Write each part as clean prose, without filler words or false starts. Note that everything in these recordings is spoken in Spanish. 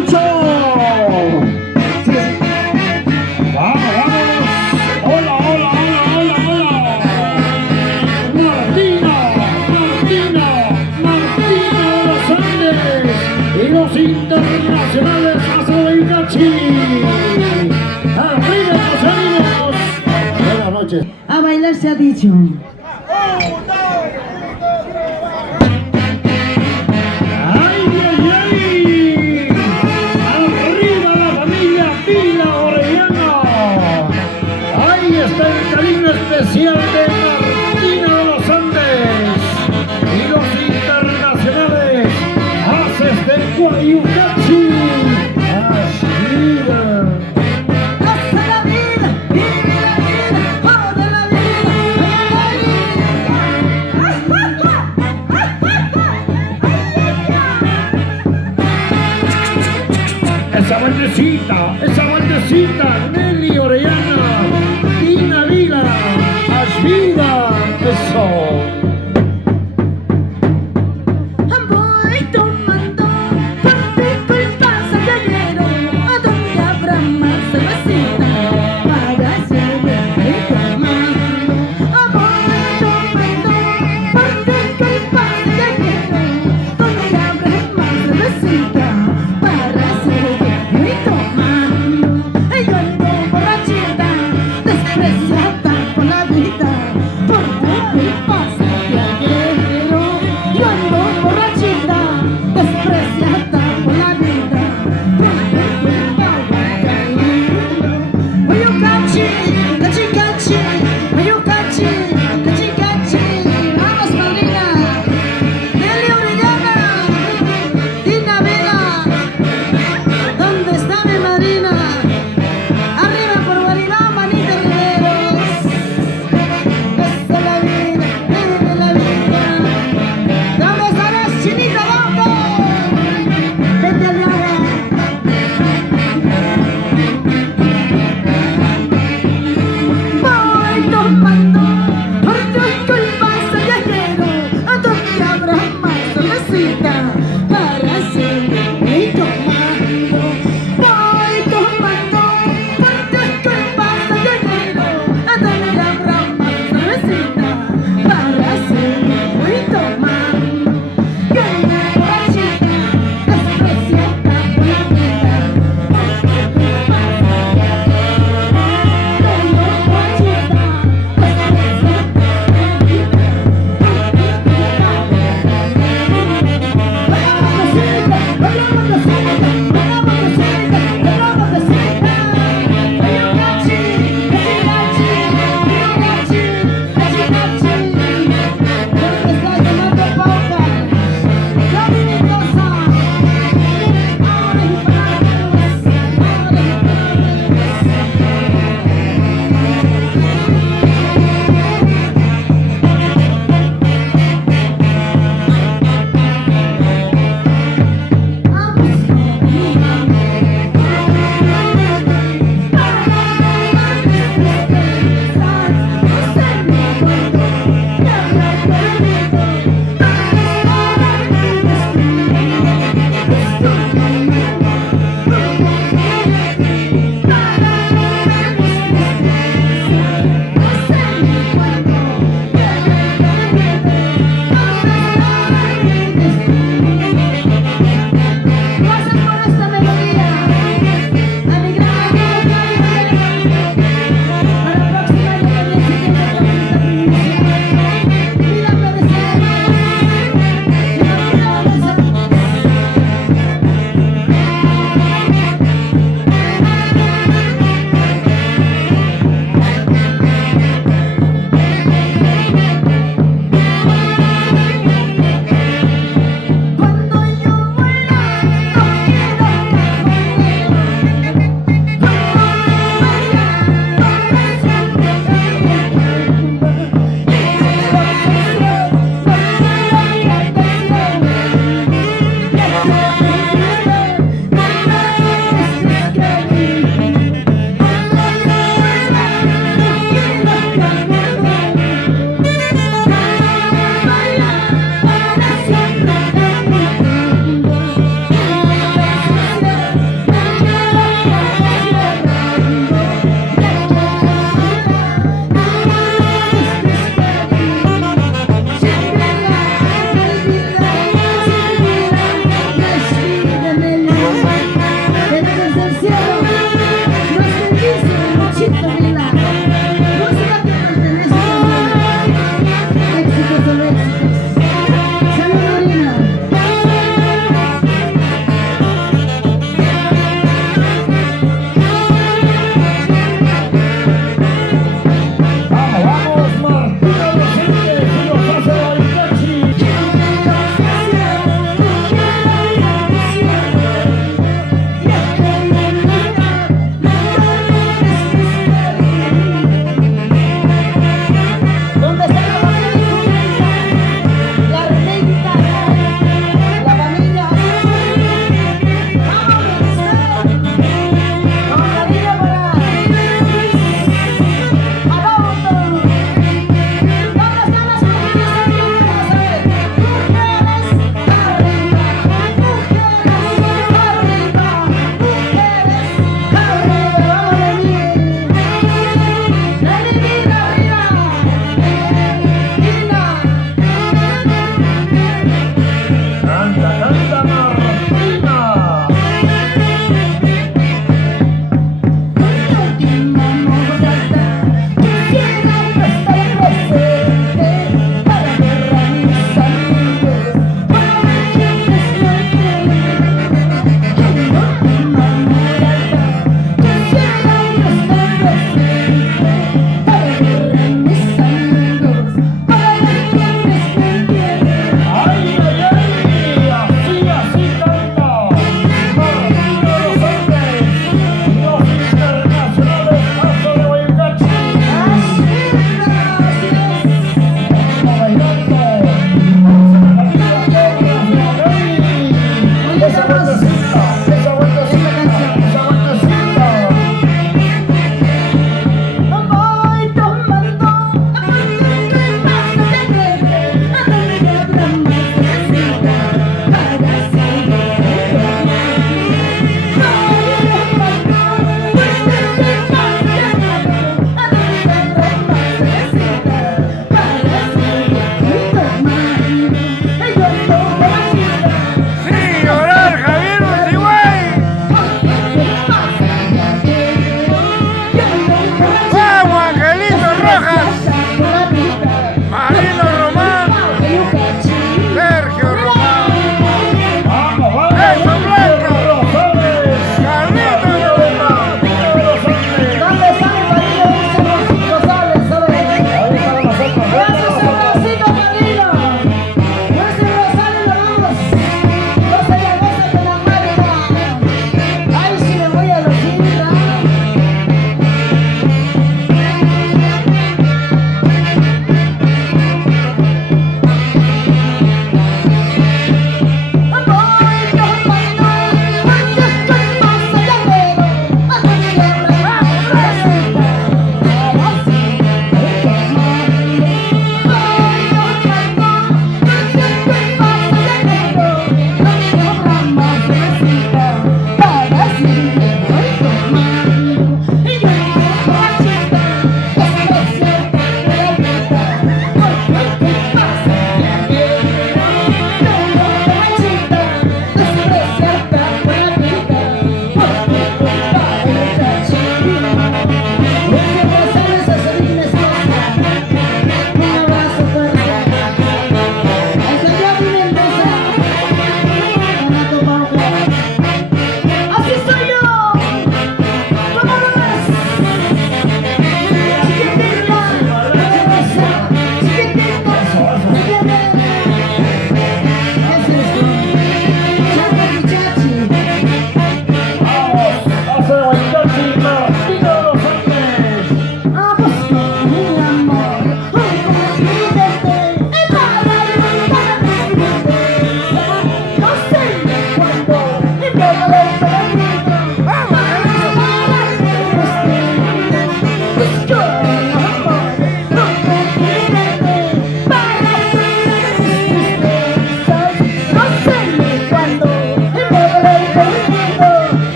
Lucho. Sí. Vamos, vamos. Hola, hola, hola, hola, hola. Martina de los Andes y los internacionales Azobecachi. Arriba los ánimos. Buenas noches. A bailar se ha dicho. ¡Ay, ay, ay! ¡Arriba la familia Vila Orellana! Ahí está el cariño especial de Martina de los Andes y los internacionales Haces de Guayucachi. Hasta la vida, vive la vida, joder la vida, esa vueltecita, Nelly Orellana, Tina Vila, Ashvida, eso. voy tomando partico el pasajero, a donde habrá más cervecita para hacer el tomando. Voy tomando partico el pasajero, donde habrá más cervecita para hacer el tomando. Yo ando borrachita, despreciada por la vida,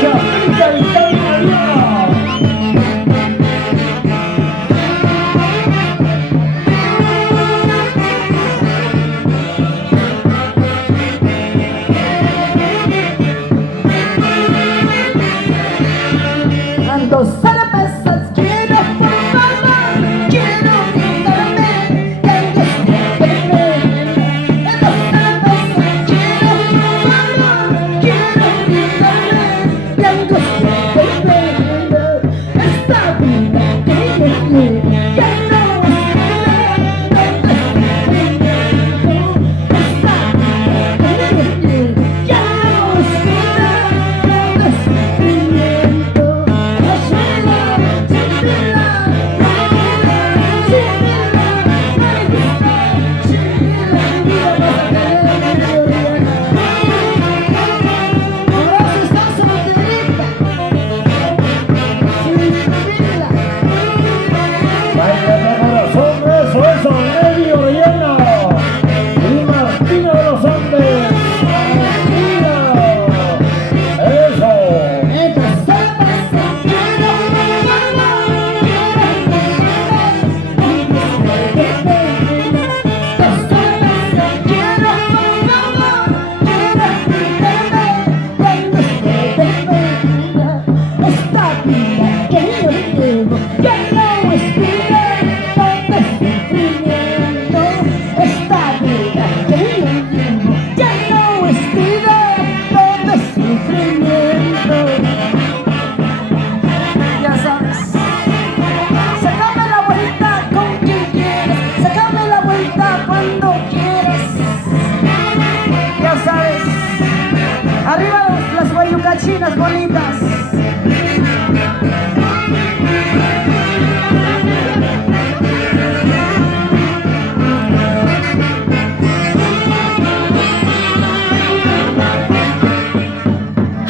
Chapita y Carmelina. Ando cervezas, quiero probarlas, quiero brindarme, tengo ando cervezas, quiero probarlas, quiero brindarme, tengo esta vida que yo quiero, ya no es esta vida que yo quiero, ya no es sufrimiento. Baila de corazón, eso, Nelly Orellana y Martina de los Andes. Mira, eso. Ya sabes, sácame la vuelta con quien quieras, sácame la vuelta cuando quieras. Ya sabes, arriba las guayucachinas bonitas.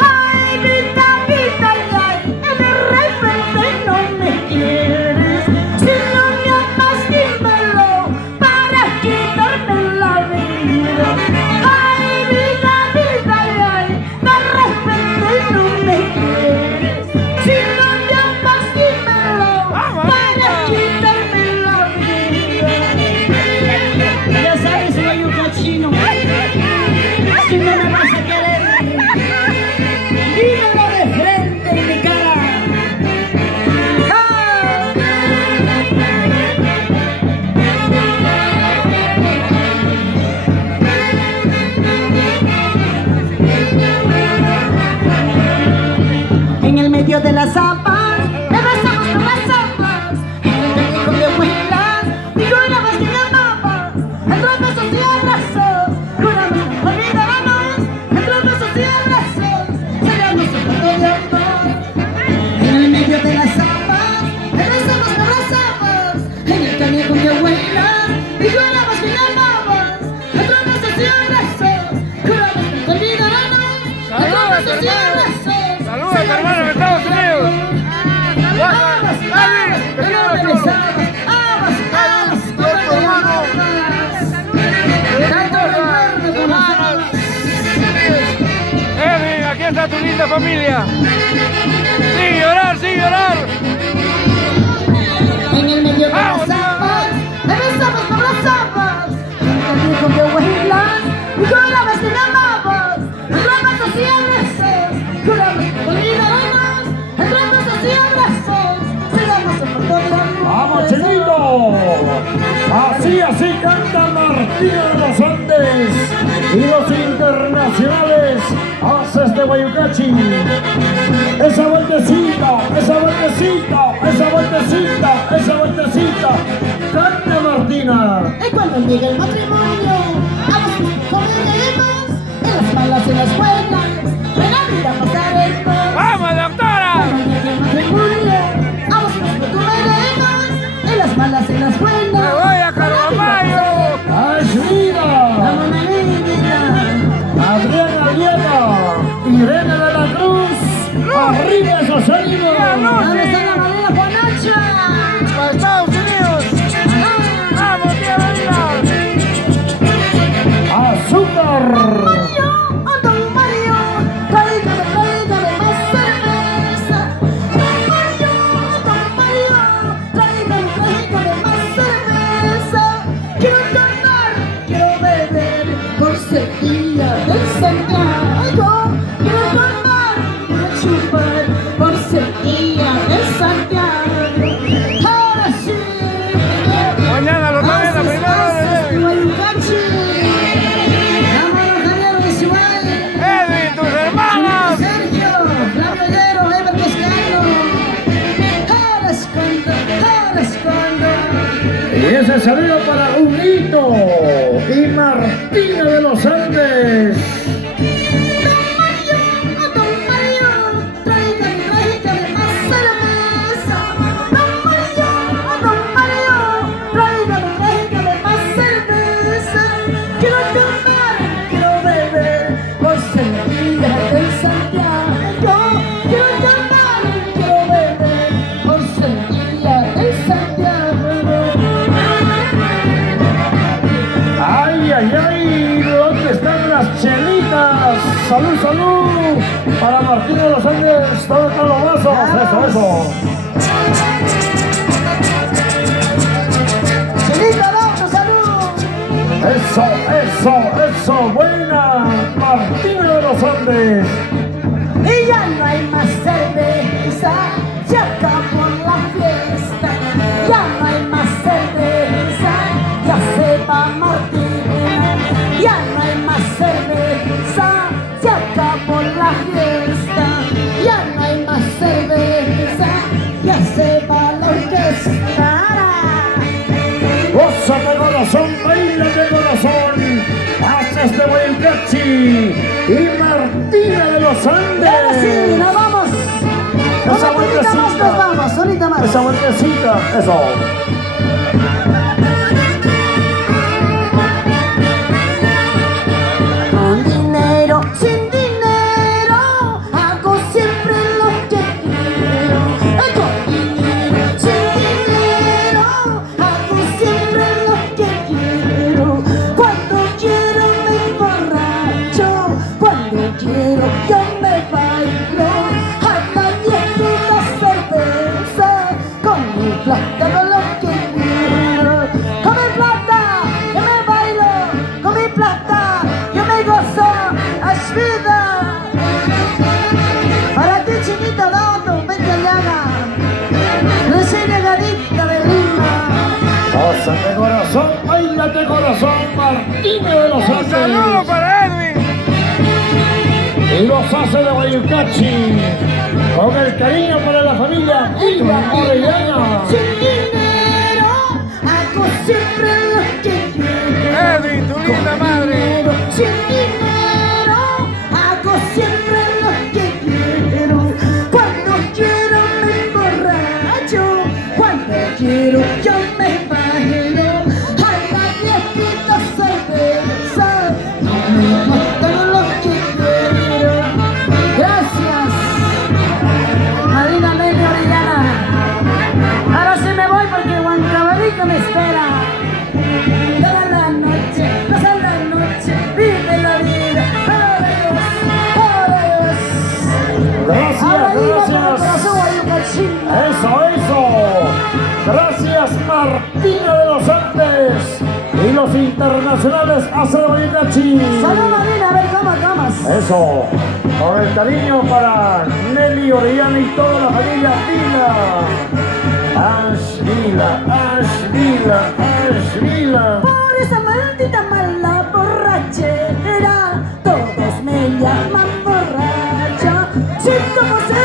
Ay, vida, vida, ay, de repente no me quieres. Si no me amas, dímelo para quitarme la vida. Ay, vida, vida, ay, de repente no me quieres. Si no me amas, dímelo para quitarme la vida. Ya sabes, soy un cochino. Si no me vas a querer, dímelo de frente en mi cara. En el medio de las zapas, me besamos con las zapas. En el callejón de Huilas, y jurabas que me amabas. Entre besos y abrazos, juramos que olvidarnos. Entre besos y abrazos, seríamos un rato de amor. En el medio de las zapas, me besamos con las zapas. En el callejón de Huilas, y jurabas que me amabas. Entre besos y abrazos, juramos que olvidarnos. Entre besos y abrazos. Saludos, hermano, de Estados Unidos. Edwin, aquí está tu linda familia. Sin llorar, sin llorar. En el medio de las zapas, me besamos por las zapas. En el callejón de Huilas, y jurabas que me amabas. Entre besos y abrazos, juramos que olvidarnos. Entre besos y abrazos, seríamos un rato de amor. ¡Vamos, Chinito! Así canta Martina de los Andes y los internacionales haces de Guayucachi. Esa vueltecita, esa vueltecita, esa vueltecita, esa vueltecita. Canta Martina. Y cuando llegue el matrimonio, a los que comeremos, en las malas y en las buenas, de la vida pasaremos. ¡Vamos, doctora! Cuando llegue el matrimonio, a los que comeremos, en las malas y en las buenas. ¡Me voy a Carvamayo! ¡Ashvida! Vamos, mi vida. Adriana Aliaga, Irene de la Cruz. ¡Arriba esos ánimos! ¿Dónde está la madera Juanacha? ¡Para Estados Unidos! ¡Vamos, tía María! ¡Azúcar! Mario, Don Mario, tráigame más Y ese saludo para Huguito y Martina de los Andes. Chelitas, salud, salud, para Martín de los Andes, ¿dónde están los vasos? Eso. Chelita, damos salud. Eso, buena, Martín de los Andes. Y ya no hay más cerveza, se acabó la fiesta. Ya no hay más cerveza, ya se va Martín. Ya no hay más cerveza, se acabó la fiesta. Ya no hay más cerveza, ya se va la orquesta. Goza de corazón, baila de corazón, haces de Guaycachi y Martina de los Andes. Ahora sí, nos vamos. Esa Una vueltita más nos vamos, ahorita más. Esa vueltecita, eso. Con dinero, sin dinero, hago siempre lo que quiero. Con dinero, sin dinero, hago siempre lo que quiero. Cuando quiero me emborracho, cuando quiero yo me bailo. A nadie quita cerveza, con mi plata no lo que quiero. Con mi plata, yo me bailo, con mi plata. Yo me gozo, es vida. Para ti, chinita, Dodo, vente allá. Recién llegadita de Lima. Goza de corazón, baila de corazón, Martina de los Un saludo Andes. para Edwin. Y los hace de Guaycachi, con el cariño para la familia Hilda Orellana. Sin dinero, hago siempre lo que quiero. Edwin, tu linda madre. Sin dinero, hago siempre lo que quiero. Cuando quiero me emborracho, cuando quiero yo me bailo. A nadie quita cerveza, no me gusta lo que quiero. Gracias, Marina Nelly Orellana. Ahora sí me voy porque Huancavelica me espera. Toda la noche, pasa la noche, vive la vida. Adiós. Gracias. Eso. Gracias, Martina de los Andes. Y los internacionales hace de Guaycachi. Salud, Marina, a ver cómo tomas. Eso. Con el cariño para Nelly Orellana y toda la familia Vila. Por esa maldita mala borrachera, todos me llaman borracha. Si como se